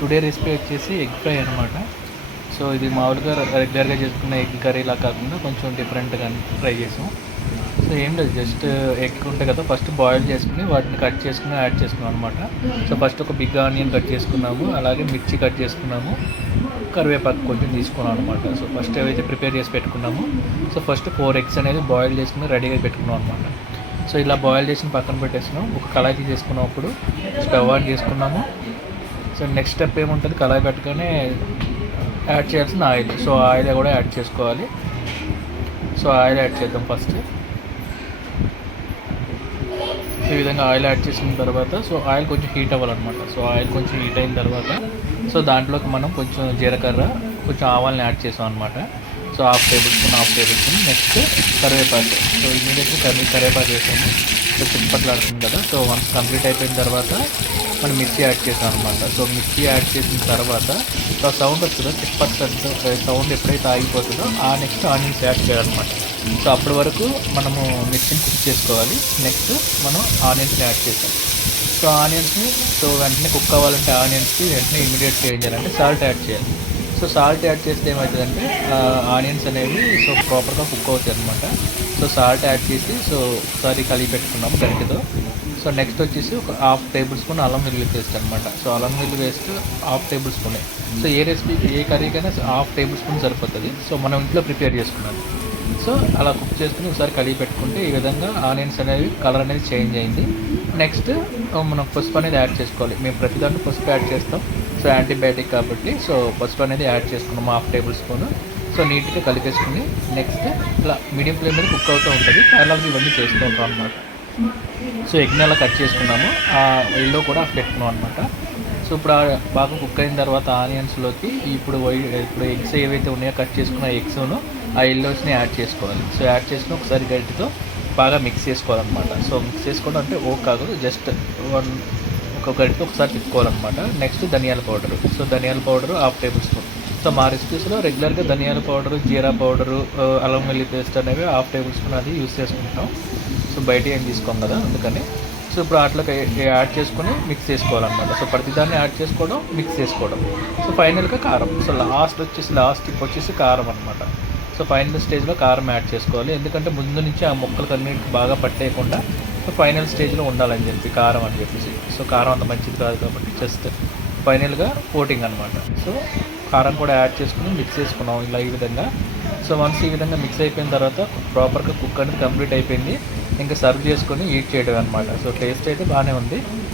Today recipe వచ్చేసి egg fry అనమాట. So ఇది మామూలుగా రెగ్యులర్గా చేసుకున్న ఎగ్ కర్రీలా కాకుండా కొంచెం డిఫరెంట్గా ట్రై చేసాం. సో ఏం లేదు, జస్ట్ ఎగ్ ఉంటాయి కదా, ఫస్ట్ బాయిల్ చేసుకుని వాటిని కట్ చేసుకుని యాడ్ చేసుకున్నాం అనమాట. సో ఫస్ట్ ఒక బిగ్ ఆనియన్ కట్ చేసుకున్నాము, అలాగే మిర్చి కట్ చేసుకున్నాము, కరివేపాకు కొంచెం తీసుకున్నాం అనమాట. సో ఫస్ట్ ఏవైతే ప్రిపేర్ చేసి పెట్టుకున్నామో, సో ఫస్ట్ 4 ఎగ్స్ అనేది బాయిల్ చేసుకుని రెడీగా పెట్టుకున్నాం అనమాట. సో ఇలా బాయిల్ చేసిన పక్కన పెట్టేసినాం. ఒక కళాయి తీసుకున్నప్పుడు స్టవ్ ఆన్ చేసుకున్నాము. సో నెక్స్ట్ స్టెప్ ఏముంటుంది, కళాయి పెట్టగానే యాడ్ చేయాల్సిన ఆయిల్. సో ఆయిల్ కూడా యాడ్ చేసుకోవాలి. సో ఆయిల్ యాడ్ చేద్దాం ఫస్ట్. ఈ విధంగా ఆయిల్ యాడ్ చేసిన తర్వాత సో ఆయిల్ కొంచెం హీట్ అవ్వాలన్నమాట. సో ఆయిల్ కొంచెం హీట్ అయిన తర్వాత సో దాంట్లోకి మనం కొంచెం జీలకర్ర, కొంచెం ఆవాలని యాడ్ చేసాం అనమాట. So half table spoon. Next కరివేపాకు. సో ఇమీడియట్గా కరివేపాకు వేసాము. సో చిప్పట్లాడుతుంది కదా. సో వన్స్ కంప్లీట్ అయిపోయిన తర్వాత మనం మిర్చి యాడ్ చేసాం అనమాట. సో మిర్చి యాడ్ చేసిన తర్వాత సో సౌండ్ వస్తుందో చిప్పట్లంతో సౌండ్ ఎప్పుడైతే ఆగిపోతుందో ఆ నెక్స్ట్ ఆనియన్స్ యాడ్ చేయాలన్నమాట. సో అప్పటి వరకు మనము మిర్చిని కుక్ చేసుకోవాలి. నెక్స్ట్ మనం ఆనియన్స్ని యాడ్ చేసాం. సో ఆనియన్స్ని సో వెంటనే కుక్ అవ్వాలంటే ఆనియన్స్కి వెంటనే ఇమీడియట్గా ఏం చేయాలంటే సాల్ట్ యాడ్ చేయాలి. సో సాల్ట్ యాడ్ చేస్తే ఏమవుతుందంటే ఆనియన్స్ అనేవి సో ప్రాపర్గా కుక్ అవుతాయి అనమాట. సో సాల్ట్ యాడ్ చేసి సో ఒకసారి కలిపి పెట్టుకున్నాము గరిటెతో. సో నెక్స్ట్ వచ్చేసి ఒక హాఫ్ టేబుల్ స్పూన్ అల్లం వెల్లుల్లి పేస్ట్ అనమాట. సో అల్లం వెల్లుల్లి పేస్ట్ హాఫ్ టేబుల్ స్పూనే. సో ఏ రెసిపీకి ఏ కర్రీకైనా హాఫ్ టేబుల్ స్పూన్ సరిపోతుంది. సో మనం ఇంట్లో ప్రిపేర్ చేసుకున్నాం. సో అలా కుక్ చేసుకుని ఒకసారి కలిపి పెట్టుకుంటే ఈ విధంగా ఆనియన్స్ అనేవి కలర్ అనేది చేంజ్ అయింది. నెక్స్ట్ మనం పసుపు అనేది యాడ్ చేసుకోవాలి. మేము ప్రతి దాంట్లో పసుపు యాడ్ చేస్తాం. సో యాంటీబయాటిక్ కాబట్టి సో పసుపు అనేది యాడ్ చేసుకున్నాము హాఫ్ టేబుల్ స్పూన్. సో నీట్గా కలిపేసుకుని నెక్స్ట్ ఇలా మీడియం ఫ్లేమ్ మీద కుక్ అవుతూ ఉంటుంది. ప్యారల్గా ఇవన్నీ చేస్తూ ఉంటాం అనమాట. సో ఎగ్ని అలా కట్ చేసుకున్నాము, ఆ ఎల్లో కూడా పెట్టుకున్నాం అనమాట. సో ఇప్పుడు బాగా కుక్ అయిన తర్వాత ఆనియన్స్లోకి ఇప్పుడు ఎగ్స్ ఏవైతే ఉన్నాయో కట్ చేసుకున్న ఎగ్స్ను ఆ ఎల్లోస్ని యాడ్ చేసుకోవాలి. సో యాడ్ చేసుకుని ఒకసారి గరిటెతో బాగా మిక్స్ చేసుకోవాలన్నమాట. సో మిక్స్ చేసుకోవడం అంటే కాదు, జస్ట్ ఒక గరిటెతో ఒకసారి తిప్పుకోవాలన్నమాట. నెక్స్ట్ ధనియాల పౌడరు. సో ధనియాల powder half table spoon. So మా రెసిపీస్లో రెగ్యులర్గా ధనియాల పౌడరు, జీరా పౌడరు, అల్లం వెల్లుల్లి పేస్ట్ అనేవి హాఫ్ టేబుల్ స్పూన్ అది యూస్ చేసుకుంటాం. సో బయట ఏం తీసుకోం కదా, అందుకని. సో ఇప్పుడు అట్లా యాడ్ చేసుకొని మిక్స్ చేసుకోవాలన్నమాట. సో ప్రతిదాన్ని యాడ్ చేసుకోవడం, మిక్స్ చేసుకోవడం. సో ఫైనల్గా కారం. సో లాస్ట్ వచ్చేసి కారం అనమాట. సో ఫైనల్ స్టేజ్లో కారం యాడ్ చేసుకోవాలి. ఎందుకంటే ముందు నుంచి ఆ ముక్కలకు అన్నిటికి బాగా పట్టేయకుండా సో ఫైనల్ స్టేజ్లో ఉండాలని చెప్పి కారం అని చెప్పేసి. సో కారం అంత మంచిది కాదు కాబట్టి జస్ట్ ఫైనల్గా కోటింగ్ అనమాట. సో కారం కూడా యాడ్ చేసుకుని మిక్స్ చేసుకున్నాం ఇలా ఈ విధంగా. సో వన్స్ ఈ విధంగా మిక్స్ అయిపోయిన తర్వాత ప్రాపర్గా కుక్ అనేది కంప్లీట్ అయిపోయింది. ఇంకా సర్వ్ చేసుకొని ఈట్ చేయడం అనమాట. సో టేస్ట్ అయితే బాగానే ఉంది.